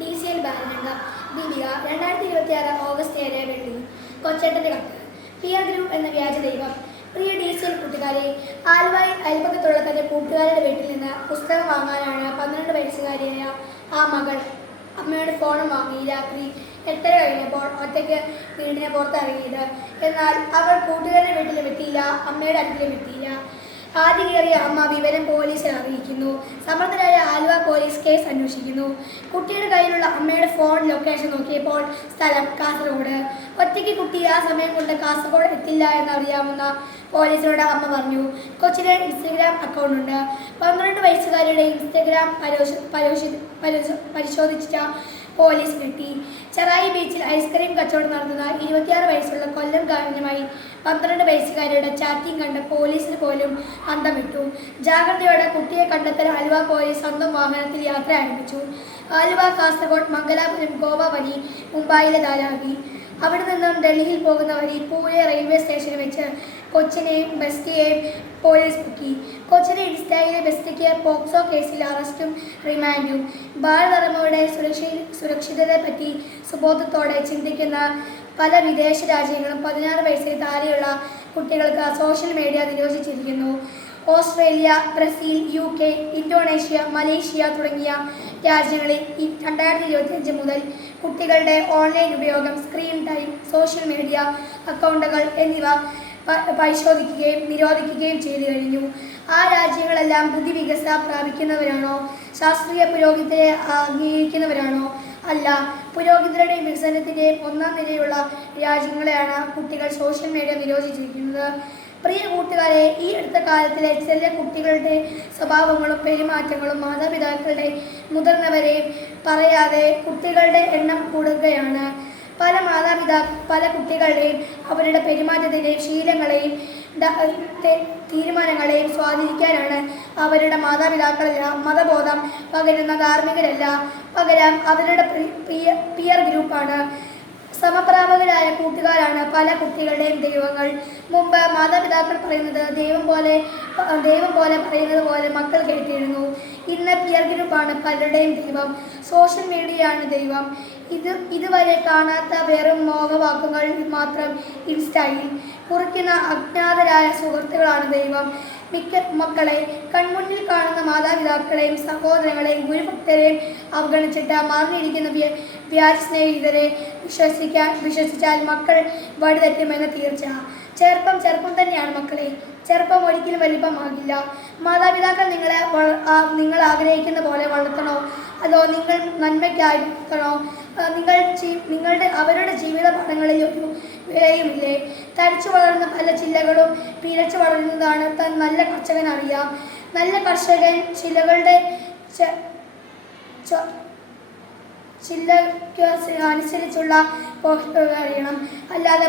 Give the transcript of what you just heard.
DCL ബാലരംഗം Deepika 2026 August 7 വെള്ളി. കൊച്ചേട്ടൻ്റെ കത്ത്. Peer group എന്ന വ്യാജ ദൈവം. പ്രിയ DCL കൂട്ടുകാരെ, ആലുവയിൽ അയൽപക്കത്തുള്ള തന്റെ കൂട്ടുകാരുടെ വീട്ടിൽ നിന്ന് പുസ്തകം വാങ്ങാനാണ് 12 വയസ്സുകാരിയായ ആ മകൾ അമ്മയുടെ ഫോണും വാങ്ങി രാത്രി 8:30 കഴിഞ്ഞപ്പോൾ ഒറ്റയ്ക്ക് വീടിനെ പുറത്തിറങ്ങിയത്. എന്നാൽ അവർ കൂട്ടുകാരുടെ വീട്ടിലും എത്തിയില്ല, അമ്മയുടെ അടുത്തിലും എത്തിയില്ല. ആദ്യ കയറിയ അമ്മ വിവരം പോലീസിൽ അറിയിക്കുന്നു. സമർത്ഥരായ ആലുവ പോലീസ് കേസ് അന്വേഷിക്കുന്നു. കുട്ടിയുടെ കയ്യിലുള്ള അമ്മയുടെ ഫോൺ ലൊക്കേഷൻ നോക്കിയപ്പോൾ സ്ഥലം കാസർഗോഡ്. ഒറ്റയ്ക്ക് കുട്ടി ആ സമയം കൊണ്ട് കാസർഗോഡ് എത്തില്ല എന്നറിയാവുന്ന പോലീസിനോട് അമ്മ പറഞ്ഞു. കൊച്ചിന് ഇൻസ്റ്റഗ്രാം അക്കൗണ്ട് ഉണ്ട്. 12 വയസ്സുകാരുടെ ഇൻസ്റ്റഗ്രാം പരിശോധിച്ച പോലീസ് ഞെട്ടി. ചെറായി ബീച്ചിൽ ഐസ്ക്രീം കച്ചവടം നടത്തുന്ന 26 വയസ്സുള്ള കൊല്ലം കാരനുമായി 12 വയസ്സുകാരുടെ ചാറ്റിംഗ് കണ്ട് പോലീസിന് പോലും അന്തം വിട്ടു. ജാഗ്രതയോടെ കുട്ടിയെ കണ്ടെത്താൻ ആലുവ പോലീസ് സ്വന്തം വാഹനത്തിൽ യാത്ര ആരംഭിച്ചു. ആലുവ, കാസർഗോഡ്, മംഗലാപുരം, ഗോവ വഴി മുംബൈയിലെ ധാരാവി, അവിടെ നിന്നും ഡൽഹിയിൽ പോകുന്ന വഴി പൂനെ റെയിൽവേ സ്റ്റേഷനിൽ വെച്ച് കൊച്ചിനെയും ബെസ്റ്റിയെയും പോലീസ് പൊക്കി. കൊച്ചിനെ ഇൻസ്റ്റയിലെ ബെസ്റ്റിക്ക് പോക്സോ കേസിൽ അറസ്റ്റും റിമാൻഡും. ബാലധർമ്മയുടെ സുരക്ഷിതതയെപ്പറ്റി സുബോധത്തോടെ ചിന്തിക്കുന്ന പല വിദേശ രാജ്യങ്ങളും 16 വയസ്സിൽ താഴെയുള്ള കുട്ടികൾക്ക് സോഷ്യൽ മീഡിയ നിരോധിച്ചിരിക്കുന്നു. Australia, Brazil, UK, Indonesia, Malaysia തുടങ്ങിയ രാജ്യങ്ങളിൽ 2025 മുതൽ കുട്ടികളുടെ ഓൺലൈൻ ഉപയോഗം, സ്ക്രീൻ ടൈം, സോഷ്യൽ മീഡിയ അക്കൗണ്ടുകൾ എന്നിവ പരിശോധിക്കുകയും നിരോധിക്കുകയും ചെയ്തു കഴിഞ്ഞു. ആ രാജ്യങ്ങളെല്ലാം ബുദ്ധിവികസനം പ്രാപിക്കുന്നവരാണോ? ശാസ്ത്രീയ പുരോഗതിയെ അംഗീകരിക്കുന്നവരാണോ? അല്ല. പുരോഗതിയുടെയും വികസനത്തിൻ്റെയും ഒന്നാം നിരയുള്ള രാജ്യങ്ങളെയാണ് കുട്ടികൾ സോഷ്യൽ മീഡിയ നിരോധിച്ചിരിക്കുന്നത്. പ്രിയ കൂട്ടുകാരെ, ഈ അടുത്ത കാലത്തിലെ ചില കുട്ടികളുടെ സ്വഭാവങ്ങളും പെരുമാറ്റങ്ങളും മാതാപിതാക്കളുടെ മുതിർന്നവരെയും പറയാതെ കുട്ടികളുടെ എണ്ണം കൂടുകയാണ്. പല കുട്ടികളുടെയും അവരുടെ പെരുമാറ്റത്തിൻ്റെയും ശീലങ്ങളെയും തീരുമാനങ്ങളെയും സ്വാധീനിക്കാനാണ് അവരുടെ മാതാപിതാക്കളല്ല, മതബോധം പകരുന്ന ധാർമ്മികരല്ല, പകരം അവരുടെ പിയർ ഗ്രൂപ്പാണ്. സമപ്രാപകരായ കൂട്ടുകാരാണ് പല കുട്ടികളുടെയും ദൈവങ്ങൾ. മുമ്പ് മാതാപിതാക്കൾ പറയുന്നത് ദൈവം പോലെ പറയുന്നത് പോലെ മക്കൾ കേട്ടിരുന്നു. ഇന്ന് പിയർ ഗ്രൂപ്പാണ് പലരുടെയും ദൈവം. സോഷ്യൽ മീഡിയയാണ് ദൈവം. ഇതുവരെ കാണാത്ത വെറും മോഹവാക്കുകൾ മാത്രം ഇൻസ്റ്റയിൽ കുറിക്കുന്ന അജ്ഞാതരായ സുഹൃത്തുക്കളാണ് ദൈവം. മക്കളെ കൺമുന്നിൽ കാണുന്ന മാതാപിതാക്കളെയും സഹോദരങ്ങളെയും ഗുരുഭക്തരെയും അവഗണിച്ചിട്ട് മറിഞ്ഞിരിക്കുന്ന വ്യാജ സ്നേഹിതരെ വിശ്വസിച്ചാൽ മക്കൾ വഴിതെറ്റുമെന്ന് തീർച്ച. ചെറുപ്പം തന്നെയാണ് മക്കളെ. ചെറുപ്പം ഒരിക്കലും വലിപ്പമാകില്ല. മാതാപിതാക്കൾ നിങ്ങൾ ആഗ്രഹിക്കുന്ന പോലെ വളർത്തണോ, അതോ നിങ്ങൾ നന്മയ്ക്കായി വളർത്തണോ? അവരുടെ ജീവിത പാഠങ്ങളിൽ ഒരു വിലയുമില്ലേ? തടിച്ചു വളർന്ന പല ചില്ലകളും പിഴച്ചു വളരുന്നതാണ് നല്ല കർഷകൻ അറിയാം. നല്ല കർഷകൻ ചില്ലയ്ക്ക് അനുസരിച്ചുള്ള പോഷകം അറിയണം, അല്ലാതെ